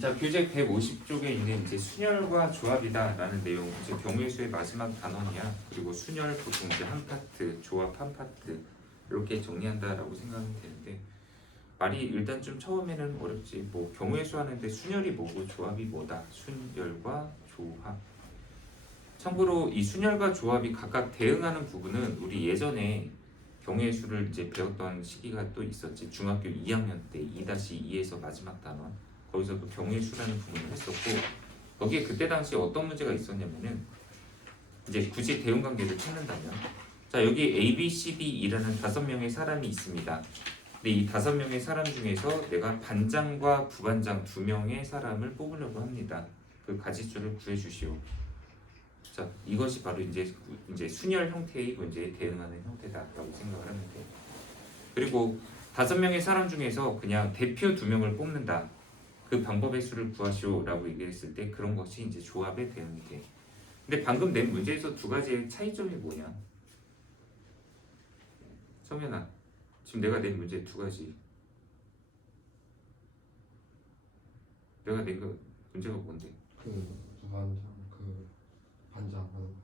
자, 교재 150쪽에 있는 이제 순열과 조합이다라는 내용, 이제 경우의 수의 마지막 단원이야. 그리고 순열 보통 이제 한 파트, 조합 한 파트 이렇게 정리한다라고 생각하면 되는데 말이 일단 좀 처음에는 어렵지. 뭐 경우의 수 하는데 순열이 뭐고 조합이 뭐다. 순열과 조합. 참고로 이 순열과 조합이 각각 대응하는 부분은 우리 예전에 경우의 수를 이제 배웠던 시기가 또 있었지. 중학교 2학년 때 2-2에서 마지막 단원. 거기서도 경우의 수라는 부분을 했었고 거기에 그때 당시 어떤 문제가 있었냐면은 이제 굳이 대응 관계를 찾는다면 자 여기 A, B, C, D이라는 5명의 사람이 있습니다. 근데 이 5명의 사람 중에서 내가 반장과 부반장 2명의 사람을 뽑으려고 합니다. 그 가지수를 구해 주시오. 자 이것이 바로 이제 순열 형태의 문제에 대응하는 형태다라고 생각을 하면 돼. 그리고 5명의 사람 중에서 그냥 대표 2명을 뽑는다. 그 방법의 수를 구하시오라고 얘기했을 때 그런 것이 이제 조합에 대응이 돼. 근데 방금 낸 문제에서 두 가지의 차이점이 뭐냐? 성현아, 지금 내가 낸 문제 두 가지. 내가 낸 거 문제가 뭔데? 그 부반장 그 반장 하는 거.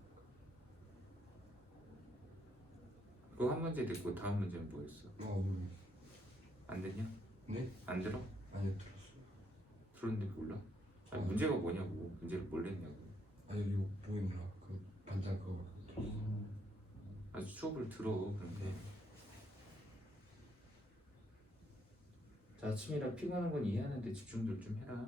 그거 한 문제 됐고 다음 문제는 뭐였어? 모르겠어. 안 됐냐? 네? 안 들어? 아니 들었어요. 들었는데 몰라? 아니, 문제가 뭐냐고. 문제를 뭘 냈냐고. 아니 이거 보이느라 그 반장 그거 들었어요. 아주 수업을 들어. 그런데 자, 아침이라 피곤한 건 이해하는데 집중도 좀 해라.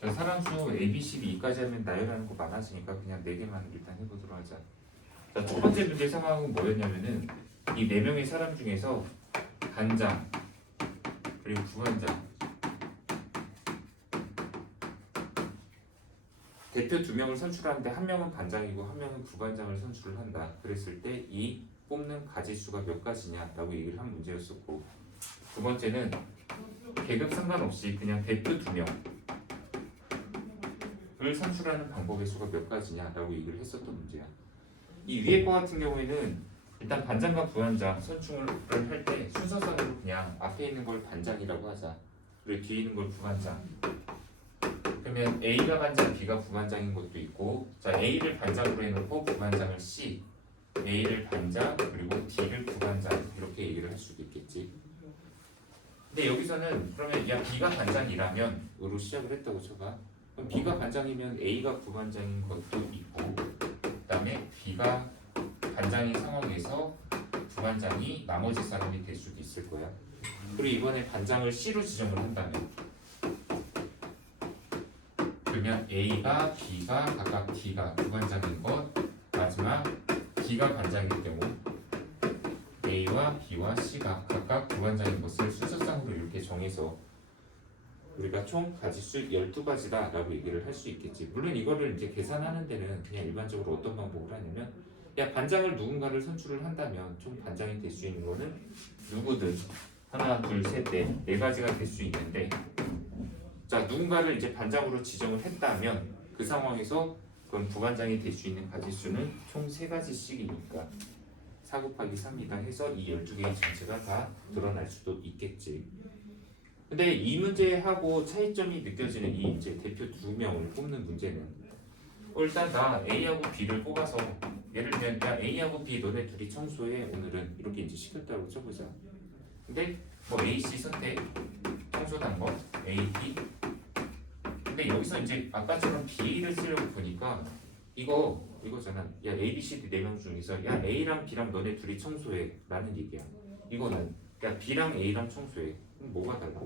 자, 사람수 A, B, C, D까지 하면 나열하는 거 많아지니까 그냥 4개만 일단 해보도록 하자. 자, 첫 번째 문제 상황은 뭐였냐면은 이 4명의 사람 중에서 반장 그리고 부반장 대표 2명을 선출하는데 한 명은 반장이고 한 명은 부반장을 선출을 한다. 그랬을 때 이 뽑는 가지수가 몇 가지냐라고 얘기를 한 문제였었고 두 번째는 계급 상관없이 그냥 대표 2명을 선출하는 방법의 수가 몇 가지냐라고 얘기를 했었던 문제야. 이 위에 거 같은 경우에는 일단 반장과 부반장 선출을 할 때 순서상으로 그냥 앞에 있는 걸 반장이라고 하자. 그리고 뒤에 있는 걸 부반장. 그러면 A가 반장, B가 부반장인 것도 있고 자 A를 반장으로 해놓고 부반장을 C A를 반장 그리고 D를 부반장 이렇게 얘기를 할 수도 있겠지. 근데 여기서는 그러면 야 B가 반장이라면 으로 시작을 했다고 쳐봐. 그럼 B가 반장이면 A가 부반장인 것도 있고 그 다음에 B가 반장인 상황에서 부반장이 나머지 사람이 될 수도 있을 거야. 그리고 이번에 반장을 C로 지정을 한다면 그러면 A가 B가 각각 D가 부반장인 것 마지막 D가 반장일 경우 A와 B와 C가 각각 부반장인 것을 순서상으로 이렇게 정해서 우리가 총 가지수 12가지다 라고 얘기를 할 수 있겠지. 물론 이거를 이제 계산하는 데는 그냥 일반적으로 어떤 방법을 하냐면 야 반장을 누군가를 선출을 한다면 총 반장이 될 수 있는 거는 누구든 하나 둘 셋 넷 4가지가 될 수 있는데 자 누군가를 이제 반장으로 지정을 했다면 그 상황에서 그럼 부반장이 될 수 있는 가지수는 총 3가지씩이니까 4 곱하기 3이다 해서 이 12개의 전체가 다 드러날 수도 있겠지. 근데 이 문제하고 차이점이 느껴지는 이 이제 대표 2명을 뽑는 문제는 일단 나 A하고 B를 뽑아서 예를 들면 야 A하고 B 너네 둘이 청소해 오늘은 이렇게 이제 시켰다고 쳐보자. 근데 뭐 A, C 선택 청소 단법 A, B 근데 여기서 이제 아까처럼 B를 쓰려고 보니까 이거잖아. 야 A, B, C, D 4명 중에서 야 A랑 B랑 너네 둘이 청소해 라는 얘기야. 이거는 야 B랑 A랑 청소해. 그럼 뭐가 달라?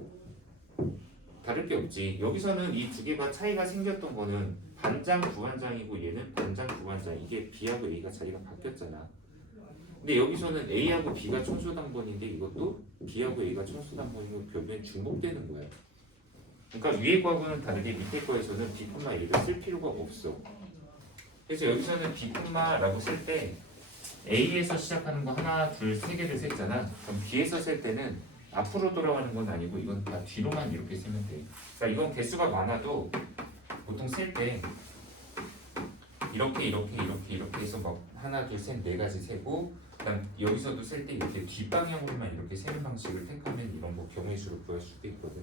다를 게 없지. 여기서는 이 두 개가 차이가 생겼던 거는 반장 부반장이고 얘는 반장 부반장 이게 B하고 A가 자리가 바뀌었잖아. 근데 여기서는 A하고 B가 청소당번인데 이것도 B하고 A가 청소당번이고 결국엔 중복되는 거야. 그러니까 위에 거하고는 다르게 밑에 거에서는 B, A를 쓸 필요가 없어. 그래서 여기서는 B, 라고 쓸 때 A에서 시작하는 거 하나, 둘, 3개를 셌잖아. 그럼 B에서 쓸 때는 앞으로 돌아가는 건 아니고 이건 다 뒤로만 이렇게 쓰면 돼. 그러니까 이건 개수가 많아도 보통 쓸 때 이렇게 해서 막 하나 둘 셋 네 가지 세고 그다음 여기서도 셀 때 이렇게 뒷방향으로만 이렇게 세는 방식을 택하면 이런 거 경우의 수를 구할 수도 있거든.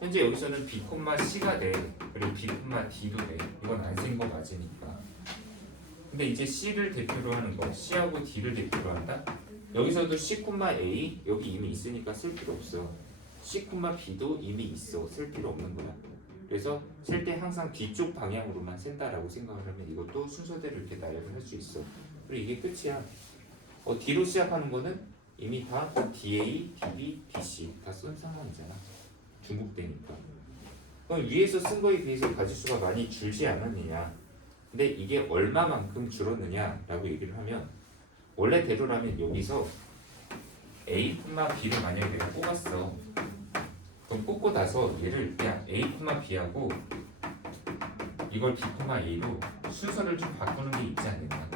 현재 여기서는 B, C가 돼. 그리고 B, D도 돼. 이건 안 센 거 맞으니까. 근데 이제 C를 대표로 하는 거, C하고 D를 대표로 한다. 여기서도 C, A 여기 이미 있으니까 쓸 필요 없어. C, B도 이미 있어. 쓸 필요 없는 거야. 그래서 셀 때 항상 뒤쪽 방향으로만 센다라고 생각을 하면 이것도 순서대로 이렇게 나열을 할 수 있어. 그리고 이게 끝이야. D로 시작하는 거는 이미 다 DA, DB, DC 다 쓴 상황이잖아. 중복되니까. 그럼 위에서 쓴 거에 비해서 가지수가 많이 줄지 않았느냐. 근데 이게 얼마만큼 줄었느냐라고 얘기를 하면 원래대로라면 여기서 A, B를 만약에 내가 뽑았어. 그럼 뽑고 나서 얘를 그냥 A, B하고 이걸 B, A로 순서를 좀 바꾸는 게 있지 않느냐.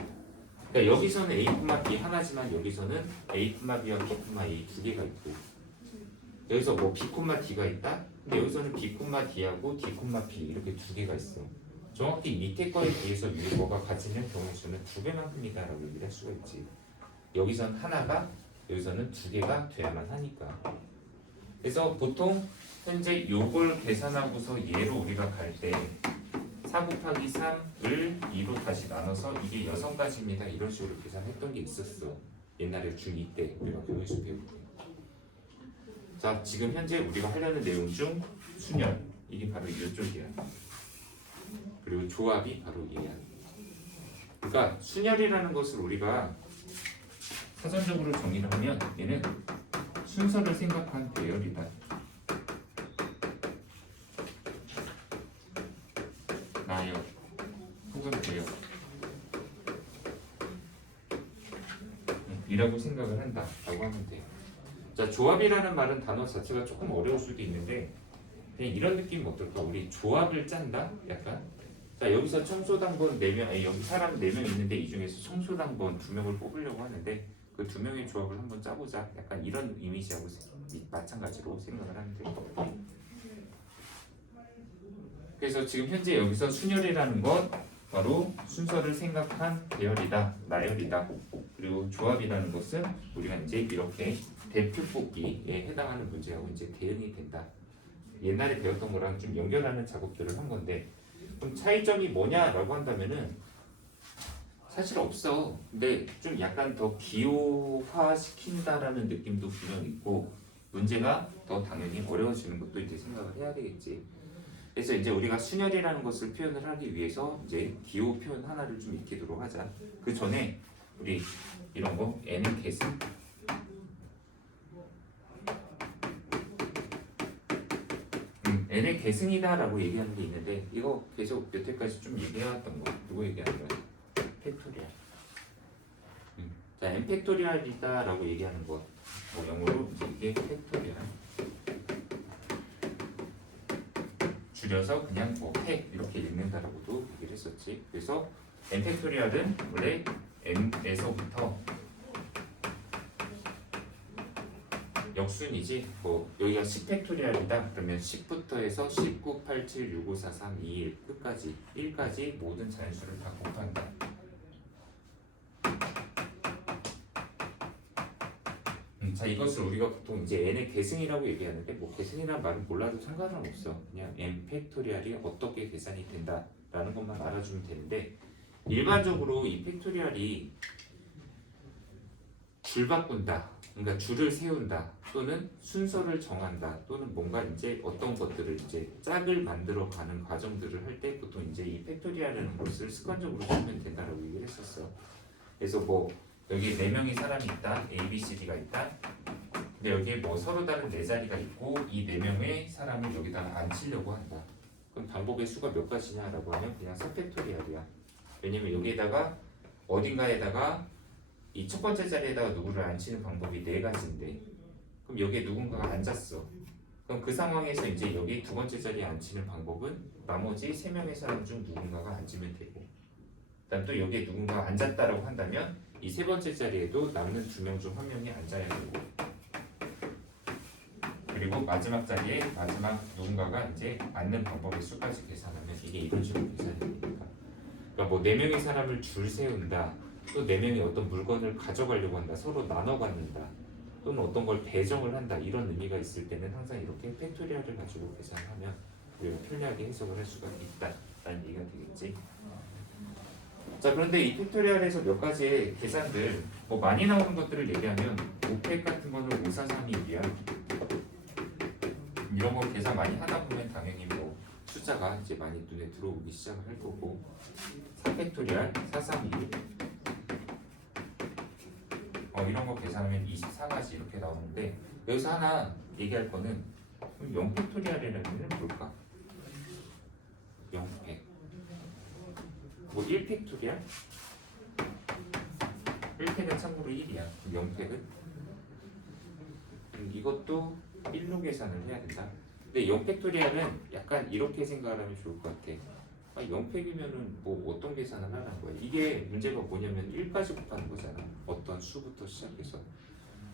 그러니까 여기서는 A, B 하나지만 여기서는 A, B와 B, A 두 개가 있고 여기서 뭐 B, D가 있다? 근데 여기서는 B, D하고 D, B 이렇게 두 개가 있어. 정확히 밑에 거에 비해서 위에 거가 가지는 경우의 수는 두 배만큼이다 라고 얘기를 할 수가 있지. 여기선 하나가 여기서는 두 개가 돼야만 하니까. 그래서 보통 현재 요걸 계산하고서 얘로 우리가 갈 때 4 곱하기 3을 2로 다시 나눠서 이게 6가지입니다. 이런 식으로 계산했던 게 있었어. 옛날에 중2 때 우리가 경우의 수 배울 때. 자, 지금 현재 우리가 하려는 내용 중 순열, 이게 바로 이쪽이야. 그리고 조합이 바로 얘야. 그러니까 순열이라는 것을 우리가 사전적으로 정의를 하면 얘는 순서를 생각한 배열이다. 나열 혹은 배열 이라고 생각을 한다 라고 하면 돼요. 자, 조합이라는 말은 단어 자체가 조금 어려울 수도 있는데 그냥 이런 느낌 어떨까? 우리 조합을 짠다? 약간 자, 여기서 청소당번 4명, 여기 사람 4명 있는데 이 중에서 청소당번 2명을 뽑으려고 하는데 그 2명의 조합을 한번 짜보자. 약간 이런 이미지하고 마찬가지로 생각을 하면 돼요. 그래서 지금 현재 여기서 순열이라는 건 바로 순서를 생각한 배열이다, 나열이다. 그리고 조합이라는 것은 우리가 이제 이렇게 대표 뽑기에 해당하는 문제하고 이제 대응이 된다. 옛날에 배웠던 거랑 좀 연결하는 작업들을 한 건데 그럼 차이점이 뭐냐라고 한다면은 사실 없어. 근데 좀 약간 더 기호화시킨다라는 느낌도 분명 있고 문제가 더 당연히 어려워지는 것도 이제 생각을 해야 되겠지. 그래서 이제 우리가 순열이라는 것을 표현을 하기 위해서 이제 기호 표현 하나를 좀 익히도록 하자. 그 전에 우리 이런 거 n은 계승 n의 계승이다라고 얘기하는 게 있는데 이거 계속 여태까지 좀 얘기해왔던 거 누구 얘기하는 거야? 팩토리얼. 자, n 팩토리얼이다라고 얘기하는 거 뭐 영어로 이제 이게 팩토리얼 줄여서 그냥 뭐 팩 이렇게 읽는다라고도 얘기를 했었지. 그래서 n 팩토리얼은 원래 n에서부터 역순이지. 뭐 여기가 10 팩토리얼이다 그러면 10부터 해서 19, 87, 65, 43, 21 끝까지 1까지 모든 자연수를 다 곱한다. 자, 이것을 우리가 보통 이제 n의 계승이라고 얘기하는데 뭐 계승이란 말은 몰라도 상관은 없어. 그냥 n 팩토리얼이 어떻게 계산이 된다라는 것만 알아주면 되는데 일반적으로 이 팩토리얼이 줄 바꾼다. 그러니까 줄을 세운다. 또는 순서를 정한다. 또는 뭔가 이제 어떤 것들을 이제 짝을 만들어 가는 과정들을 할 때 보통 이제 이 팩토리얼이라는 것을 습관적으로 쓰면 된다라고 얘기를 했었어. 그래서 뭐 여기 4명의 사람이 있다. A, B, C, D가 있다. 근데 여기에 뭐 서로 다른 4자리가 있고 이 4명의 사람을 여기다가 앉히려고 한다. 그럼 방법의 수가 몇 가지냐라고 하면 그냥 4팩토리얼이야. 왜냐면 여기에다가 어딘가에다가 이 첫 번째 자리에다가 누구를 앉히는 방법이 4가지인데 그럼 여기에 누군가가 앉았어. 그럼 그 상황에서 이제 여기 두 번째 자리에 앉히는 방법은 나머지 3명의 사람 중 누군가가 앉으면 되고 그다음 또 여기에 누군가가 앉았다라고 한다면 이 세 번째 자리에도 남는 2명 중 1명이 앉아야 되고 그리고 마지막 자리에 마지막 누군가가 이제 앉는 방법의 수까지 계산하면 이게 이런 식으로 계산이 되니까 그러니까 뭐 4명의 사람을 줄 세운다. 또 4명이 어떤 물건을 가져가려고 한다. 서로 나눠 갖는다. 또는 어떤 걸 배정을 한다. 이런 의미가 있을 때는 항상 이렇게 팩토리얼을 가지고 계산하면 우리가 편리하게 해석을 할 수가 있다라는 얘기가 되겠지. 자, 그런데 이 팩토리얼에서 몇 가지의 계산들 뭐 많이 나오는 것들을 얘기하면 5팩 같은 거는 5431이야. 이런 거 계산 많이 하다 보면 당연히 뭐 숫자가 이제 많이 눈에 들어오기 시작을 할 거고 4팩토리얼 431 이런 거 계산하면 24가지 이렇게 나오는데 여기서 하나 얘기할 거는 0팩토리얼이라는 건 뭘까? 0팩 뭐 1팩토리얼? 1팩은 참고로 1이야 0팩은 이것도 1로 계산을 해야 된다. 근데 0팩토리얼은 약간 이렇게 생각을 하면 좋을 것 같아. 0팩이면은 뭐 어떤 계산을 하는 거야? 이게 문제가 뭐냐면 1까지 곱하는 거잖아. 어떤 수부터 시작해서.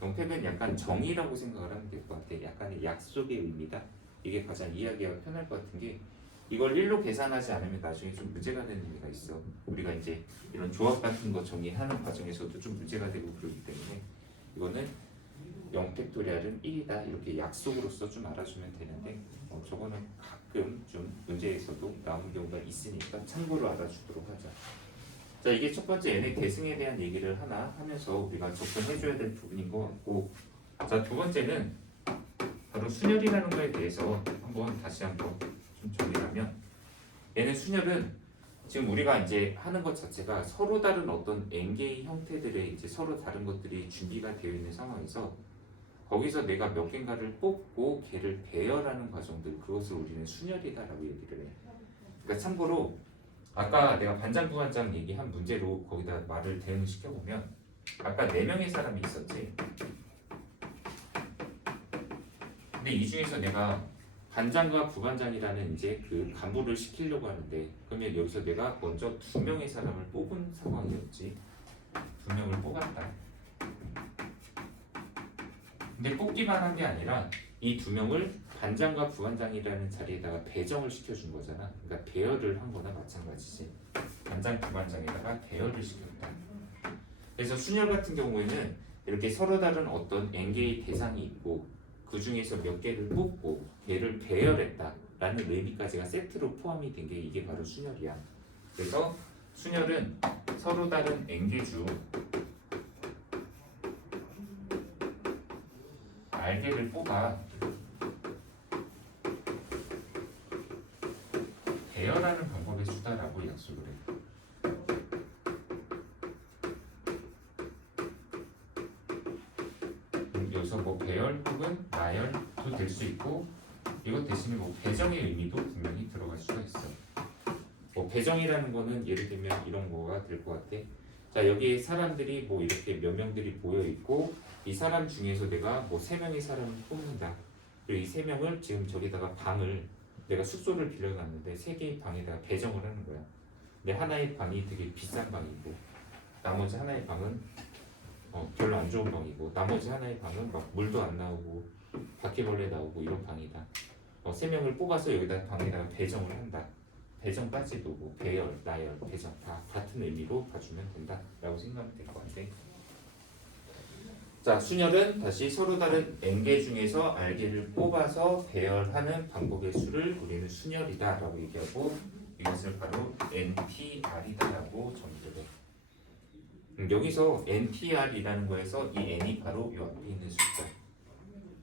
0팩은 약간 정의라고 생각을 하면 될 것 같아. 약간의 약속의 의미다. 이게 가장 이해하기가 편할 것 같은 게 이걸 1로 계산하지 않으면 나중에 좀 문제가 되는 의미가 있어. 우리가 이제 이런 조합 같은 거 정의하는 과정에서도 좀 문제가 되고 그러기 때문에 이거는 0팩토리얼은 1이다 이렇게 약속으로서 좀 알아주면 되는데 저거는 가끔 좀 문제에서도 나오는 경우가 있으니까 참고로 알아주도록 하자. 자, 이게 첫 번째 n의 대승에 대한 얘기를 하나 하면서 우리가 접근해줘야 될 부분인 것 같고, 자, 두 번째는 바로 순열이라는 거에 대해서 다시 한번 좀 정리하면, 얘는 순열은 지금 우리가 이제 하는 것 자체가 서로 다른 어떤 n개의 형태들의 이제 서로 다른 것들이 준비가 되어 있는 상황에서 거기서 내가 몇 개인가를 뽑고 걔를 배열하는 과정들, 그것을 우리는 순열이다라고 얘기를 해. 그러니까 참고로 아까 내가 반장 부반장 얘기한 문제로 거기다 말을 대응을 시켜보면 아까 4명의 사람이 있었지. 근데 이 중에서 내가 반장과 부반장이라는 이제 그 간부를 시키려고 하는데 그러면 여기서 내가 먼저 2명의 사람을 뽑은 상황이었지. 2명을 뽑았다. 근데 뽑기만 한 게 아니라 이 2명을 반장과 부반장이라는 자리에다가 배정을 시켜준 거잖아. 그러니까 배열을 한 거나 마찬가지지. 반장, 부반장에다가 배열을 시켰다. 그래서 순열 같은 경우에는 이렇게 서로 다른 어떤 n개의 대상이 있고 그 중에서 몇 개를 뽑고 걔를 배열했다라는 의미까지가 세트로 포함이 된 게 이게 바로 순열이야. 그래서 순열은 서로 다른 n개 중 R개를 뽑아 배열하는 방법의 수다라고 약속을 해. 여기서 뭐 배열 혹은 나열도 될 수 있고 이것 대신에 뭐 배정의 의미도 분명히 들어갈 수가 있어. 뭐 배정이라는 거는 예를 들면 이런 거가 될 것 같아. 자, 여기에 사람들이 뭐 이렇게 몇 명들이 모여 있고 이 사람 중에서 내가 뭐 3명의 사람을 뽑는다. 그리고 이 3명을 지금 저기다가 방을 내가 숙소를 빌려놨는데 3개의 방에다가 배정을 하는 거야. 근데 하나의 방이 되게 비싼 방이고 나머지 하나의 방은 별로 안 좋은 방이고 나머지 하나의 방은 막 물도 안 나오고 바퀴벌레 나오고 이런 방이다. 3명을 뽑아서 여기다 방에다가 배정을 한다. 배정까지도 뭐 배열, 나열, 배정 다 같은 의미로 봐주면 된다라고 생각하면 될 것 같아. 자, 순열은 다시 서로 다른 n개 중에서 r개를 뽑아서 배열하는 방법의 수를 우리는 순열이다라고 얘기하고 이것을 바로 ntr이다라고 정의를 해. 여기서 ntr이라는 거에서 이 n이 바로 이 앞에 있는 숫자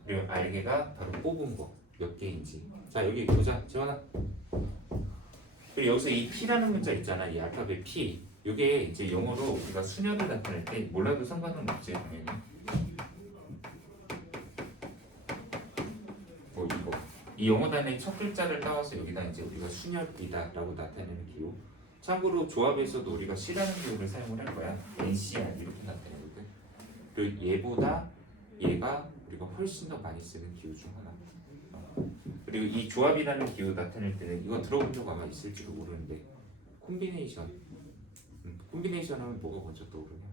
그리고 r개가 바로 뽑은 거 몇 개인지. 자, 여기 보자, 지원아. 그리고 여기서 이 p라는 문자 있잖아, 이 알파벳 p. 이게 이제 영어로 우리가 순열을 나타낼 때 몰라도 상관은 없지 당연히. 뭐 이거 이 영어 단어의 첫 글자를 따와서 여기다 이제 우리가 순열이다라고 나타내는 기호. 참고로 조합에서도 우리가 C라는 기호를 사용을 할 거야. NCR 이렇게 나타내거든. 그리고 얘보다 얘가 우리가 훨씬 더 많이 쓰는 기호 중 하나. 그리고 이 조합이라는 기호 나타낼 때는 이거 들어본 적 아마 있을지도 모르는데 콤비네이션. 콤비네이션 하면 뭐가 먼저 떠오르냐?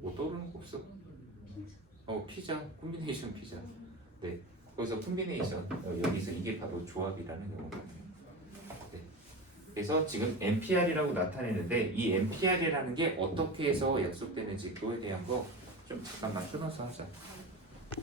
뭐 떠오르는 거 없어? 피자, 콤비네이션 피자. 네, 거기서 콤비네이션 여기서 이게 바로 조합이라는 용어거든요. 그래서 지금 NPR이라고 나타내는데 이 NPR이라는 게 어떻게 해서 약속되는지 그거에 대한 거 좀 잠깐만 끊어서 하자.